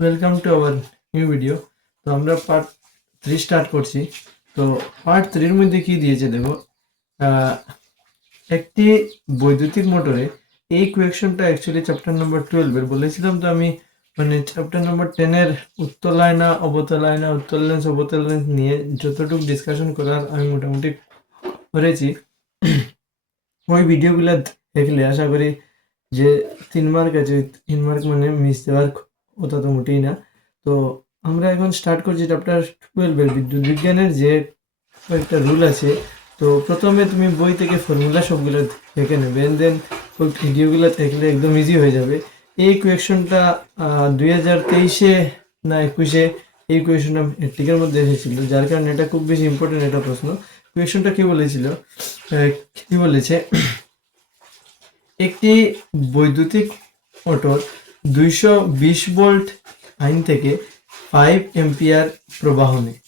Welcome to our new video. তো আমরা part 3 start করছি। তো পার্ট 3 এর মধ্যে কি দিয়েছে দেখো, একটি বৈদ্যুতিক মোটরে এই কোয়েকশনটা অ্যাকচুয়ালি চ্যাপ্টার নাম্বার 12 এর বলেছিলাম। তো আমি মানে চ্যাপ্টার নাম্বার 10 এর উত্তোলয়না অবতোলয়না উত্তোল লেন্স অবতল লেন্স নিয়ে যতটুকু ডিসকাশন করার আমি মোটামুটি করেছি। ওই ভিডিওগুলো দেখলে আশা করি যে 3 মার্ক আছে, 3 মার্ক মানে মিস দেওয়ার কথা তো মোটেই না। তো আমরা এখন স্টার্ট করছি চ্যাপ্টার 12 এর বিদ্যুৎ বিজ্ঞানের যে কয়েকটা রুল আছে। তো প্রথমে তুমি বই থেকে ফর্মুলা সবগুলো দেখে নেবে, দেন ওই ভিডিওগুলো দেখলে একদম ইজি হয়ে যাবে। এই কোয়েকশনটা 2023-এ না 21-এ এই কোয়েশনটা টিকের মধ্যে এসেছিল, যার কারণে এটা খুব বেশি ইম্পর্টেন্ট একটা প্রশ্ন। কোয়েশনটা কি বলেছিল, কি বলেছে, একটি বৈদ্যুতিক মোটর 220 ভোল্ট লাইন থেকে 5 এম্পিয়ার প্রবাহ নেয়।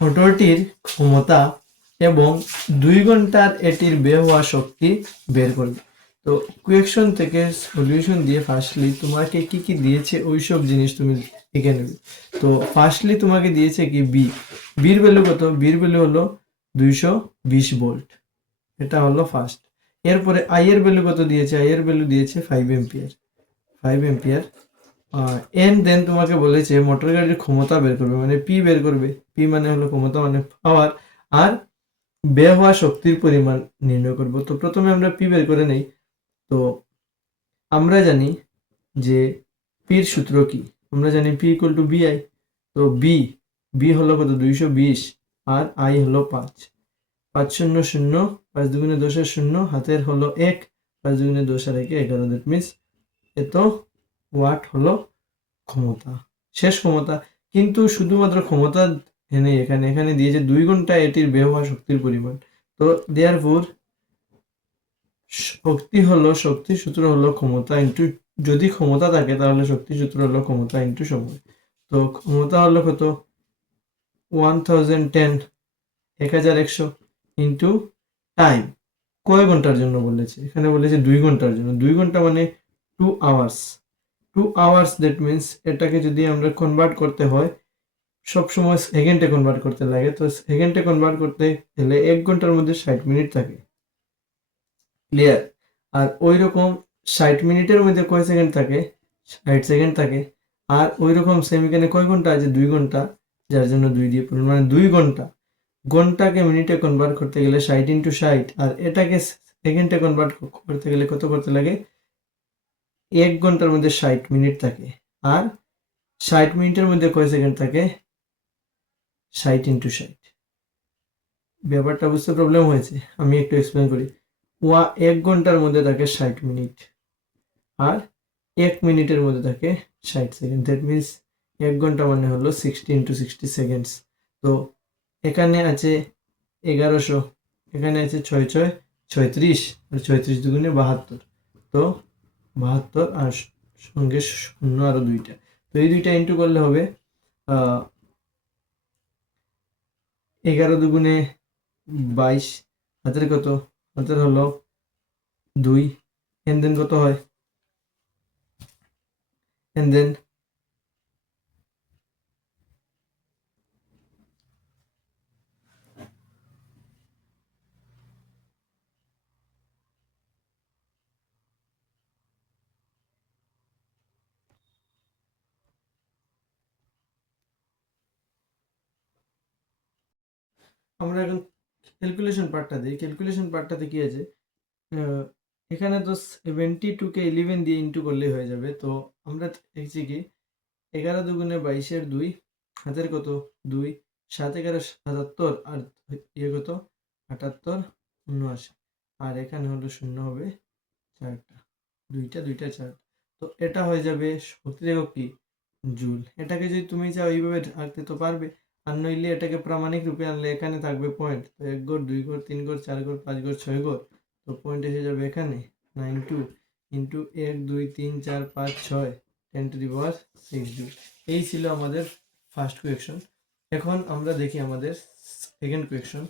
মোটরটির ক্ষমতা এবং 2 ঘন্টার এটির ব্যয় হওয়া শক্তি বের করবে। তো কোয়েকশন থেকে সলিউশন দিয়ে ফার্স্টলি তোমাকে কি কি দিয়েছে ওই সব জিনিস তুমি লিখে নেবে। তো ফার্স্টলি তোমাকে দিয়েছে কি বির ভ্যালু কত, বির ভ্যালু হলো 220 ভোল্ট, এটা হলো ফার্স্ট। এরপরে আই এর ভ্যালু কত দিয়েছে, আই এর ভ্যালু দিয়েছে 5 এম্পিয়ার, 5 এম্পিয়ার। এন্ড দেন তোমাকে বলেছে মোটর গাড়ির ক্ষমতা বের করবে, মানে পি বের করবে। পি মানে হলো ক্ষমতা, মানে পাওয়ার। আর ব্যয় হওয়া শক্তির পরিমাণ নির্ণয় করব। তো প্রথমে আমরা পি বের করে নেই। তো আমরা জানি যে পির সূত্র কি, আমরা জানি P equal to V I. তো বি হলো কত, 220, আর আই হলো 5। 5 শূন্য শূন্য, 5 দুগুণে 10 এর শূন্য, হাতের হলো 1, 5 দুগুণে 10 আর 1 11, দ্যাট মিনস এত ওয়াট হলো ক্ষমতা, শেষ ক্ষমতা। কিন্তু শুধুমাত্র ক্ষমতা নেই এখানে, এখানে দিয়েছে 2 ঘন্টা এটির ব্যয় হওয়া শক্তির পরিমাণ। তো দেয়ারফোর শক্তির সূত্র হলো ক্ষমতা ইন্টু, যদি ক্ষমতা থাকে তাহলে শক্তির সূত্র হলো ক্ষমতা ইন্টু সময়। তো ক্ষমতা হলো কত, 1010, 1100 ইন্টু টাইম। কয় ঘন্টার জন্য বলেছে, এখানে বলেছে 2 ঘন্টার জন্য। 2 ঘন্টা মানে 2 আওয়ার্স। 2 আওয়ার্স, দ্যাট মিনস এটাকে যদি আমরা কনভার্ট করতে হয়, সবসময় সেকেন্ডে কনভার্ট করতে লাগে। তো সেকেন্ডে কনভার্ট করতে গেলে 1 ঘন্টার মধ্যে 60 মিনিট থাকে, ক্লিয়ার। আর ওই রকম 60 মিনিটের মধ্যে কয় সেকেন্ড থাকে, 60 সেকেন্ড থাকে। আর ওই রকম সেম এখানে কয় ঘন্টা আছে, 2 ঘন্টা, যার জন্য 2 দিয়ে পূরণ, মানে 2 ঘন্টা। ঘন্টাকে মিনিটে কনভার্ট করতে গেলে 60 ইন্টু 60, আর এটাকে সেকেন্ডে কনভার্ট করতে গেলে কত করতে লাগে, 1 ঘন্টার মধ্যে 60 মিনিট থাকে। আর 60 মিনিটের মধ্যে কয় সেকেন্ড থাকে, 60 ইন্টু 60। ব্যাপারটা বুঝতে প্রবলেম হয়েছে, আমি একটু এক্সপ্লেন করি। 1 ঘন্টার মধ্যে থাকে 60 মিনিট, আর 1 মিনিটের মধ্যে থাকে 60 সেকেন্ড। দ্যাট মিনস 1 ঘন্টা মানে হলো 60 ইন্টু 60 সেকেন্ডস। তো এখানে আছে 1100, এখানে আছে 6 6 36, আর 36 দুগুণে 72। তো 72, আর সঙ্গে শূন্য আরো দুইটা। তো এই দুইটা ইন্টু করলে হবে 11 দুগুণে 22, হাতের কত, হাতের হলো 2, এন্ড দেন কত হয়, এন্ড দেন আমরা এখন ক্যালকুলেশন পার্টটা দিই। ক্যালকুলেশন পার্টটাতে কি আছে, এখানে তো 72কে 11 দিয়ে ইন্টু করলেই হয়ে যাবে। তো আমরা দেখছি কি 11 দুগুণে 22-এর 2, হাতের কত 2, 7 11 77, আর ইয়ে কত 78 79, আর এখানে হলো শূন্য হবে 4টা, 2টা 2টা 4। তো এটা হয়ে যাবে শক্তির একক কি, জুল। এটাকে যদি তুমি চাও এইভাবে রাখতে তো পারবে, আর নইলে এটাকে প্রামাণিক রূপে আনলে এখানে থাকবে পয়েন্ট। তো 1 ঘর 2 ঘর 3 ঘর 4 ঘর 5 ঘর 6 ঘর, তো পয়েন্ট এসে যাবে এখানে 92 into 1 2 3 4 5 6 10 to the power 6 joule. এই ছিল আমাদের ফার্স্ট কোয়েকশন। এখন আমরা দেখি আমাদের সেকেন্ড কোয়েকশন।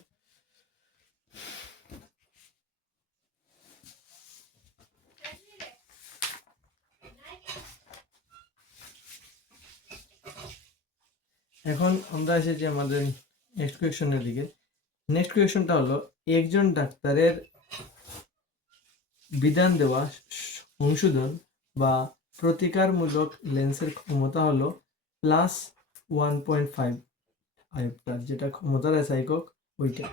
এখন আমরা এসেছি আমাদের নেক্সট কোয়েশ্চনের দিকে। নেক্সট কোয়েশ্চনটা হলো একজন ডাক্তারের বিধান দেওয়া সংশোধন বা প্রতিকারমূলক লেন্সের ক্ষমতা হলো +1.5 আয়ুক্তার, যেটা ক্ষমতার একক ওইটা।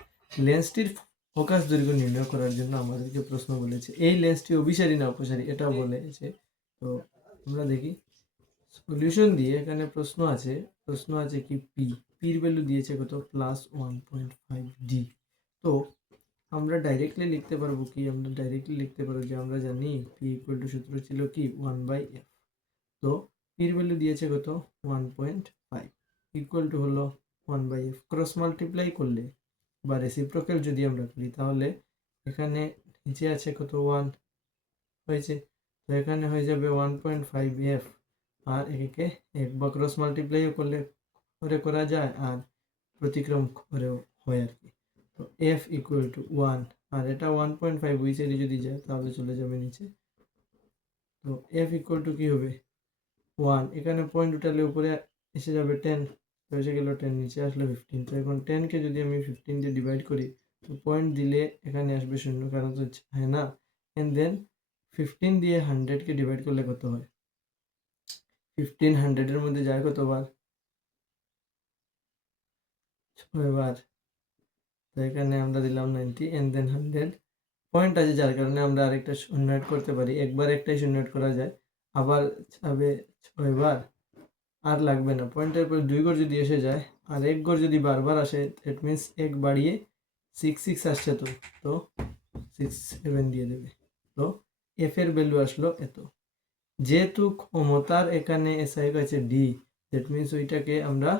লেন্সটির ফোকাস দৈর্ঘ্য নির্ণয় করার জন্য আমাদেরকে প্রশ্ন বলেছে এই লেন্সটি অভিসারী না অপসারী এটাও বলেছে। তো আমরা দেখি সলিউশন দিয়ে এখানে প্রশ্ন আছে কি পির ভ্যালু দিয়েছে কত +1.5 ডি। তো আমরা ডাইরেক্টলি লিখতে পারবো কি, আমরা ডাইরেক্টলি লিখতে পারবো যে আমরা জানি পি ইকুয়াল টু সূত্র ছিল কি 1/f। তো পির ভ্যালু দিয়েছে কত 1.5 ইকুয়াল টু হলো 1/f। ক্রস মাল্টিপ্লাই করলে বা রেসিপ্রোকাল যদি আমরা করি তাহলে এখানে নিচে আছে কত 1 হয়েছে, তো এখানে হয়ে যাবে 1.5f আর একে এক বা ক্রস মাল্টিপ্লাইও করলে করা যায় আর প্রতিক্রম করেও হয় আর কি। তো f ইকুয়াল টু 1 আর এটা 1.5 ওই সাইডে যদি যায় তাহলে চলে যাবে নিচে। তো f ইকুয়াল টু কি হবে 1, এখানে পয়েন্ট উঠালে উপরে এসে যাবে 10, এসে গেল 10, নিচে আসলে 15। তো এখন 10কে যদি আমি 15 দিয়ে ডিভাইড করি তো পয়েন্ট দিলে এখানে আসবে 0, কারণ তো হয় না। এন্ড দেন 15 দিয়ে 100কে ডিভাইড করলে কত হয়, 15 100-এর মধ্যে যায় কতবার 6 বার। তো এখানে আমরা দিলাম 90 এন্ড দেন 100 পয়েন্ট আছে যার কারণে আমরা আরেকটা শূন্য অ্যাড করতে পারি, একবার একটাই শূন্য অ্যাড করা যায়, আবার যাবে 6 বার আর লাগবে না। পয়েন্টের পর 2 ঘর যদি এসে যায় আর 1 ঘর যদি বারবার আসে দ্যাট মিন্স 1 বাড়িয়ে 6 আসছে, তো 6 7 দিয়ে দেবে। তো এফ এর ভ্যালু আসলো এত। যেহেতু ক্ষমতার এখানে এসআই আছে ডি, দ্যাট মিন্স ওইটাকে আমরা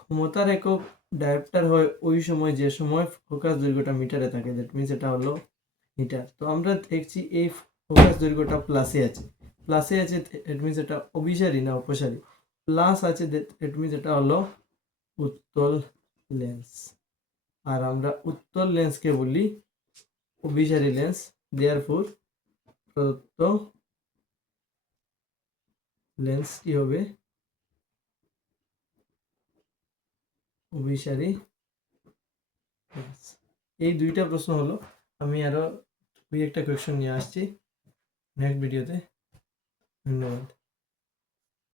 ক্ষমতার একক ডায়োপ্টার হয় ওই সময় যে সময় ফোকাস দৈর্ঘ্যটা মিটারে থাকে, দ্যাট মিন্স এটা হলো মিটার। তো আমরা দেখছি এই ফোকাস দৈর্ঘ্যটা প্লাসে আছে দ্যাট মিন্স এটা অভিসারী না অপসারী, প্লাস আছে দ্যাট মিন্স এটা হলো উত্তল লেন্স। আর আমরা উত্তল লেন্সকে বলি অভিসারী লেন্স, দেয়ারফর প্রদত্ত লেন্স কি হবে অভিসারী লেন্স। এই দুইটা প্রশ্ন হলো, আমি আরো দুই একটা কোয়েশ্চন নিয়ে আসছি নেক্সট ভিডিওতে। ধন্যবাদ।